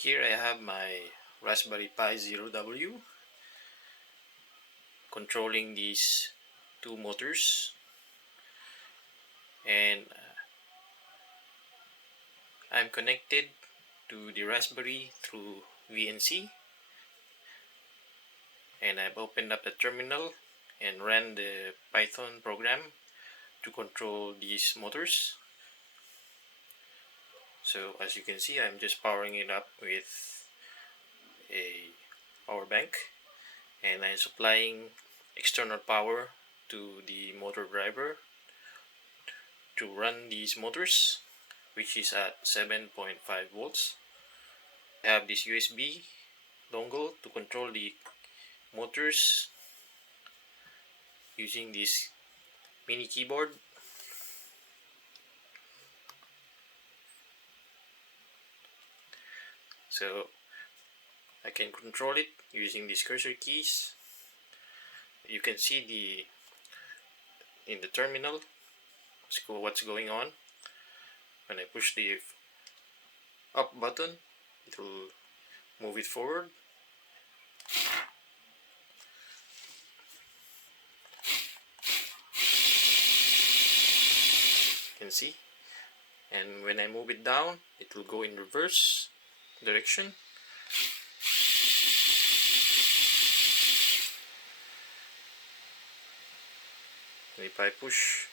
Here I have my Raspberry Pi Zero-W controlling these two motors, and I'm connected to the Raspberry through VNC, and I've opened up the terminal and ran the Python program to control these motors. So as you can see, I'm just powering it up with a power bank, and I'm supplying external power to the motor driver to run these motors, which is at 7.5 volts. I have this USB dongle to control the motors using this mini keyboard. So I can control it using these cursor keys. You can see in the terminal what's going on. When I push the up button, it will move it forward. You can see. And when I move it down, it will go in reverse direction. And if I push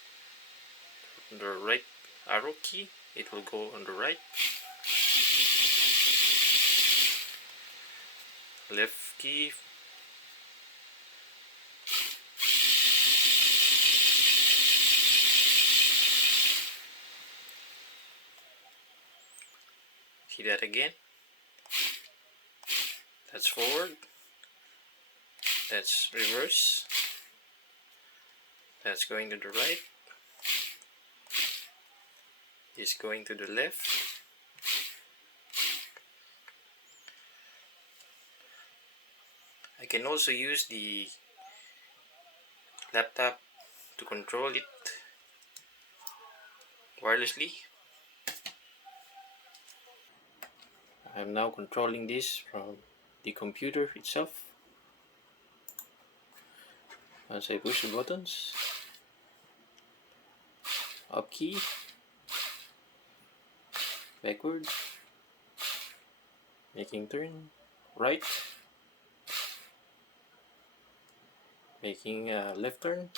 the right arrow key, it will go on the right. Left key. See that again? That's forward. That's reverse. That's going to the right. It's going to the left. I can also use the laptop to control it wirelessly. I'm now controlling this from the computer itself. As I push the buttons, up key, backward, making turn, right, making a left turn,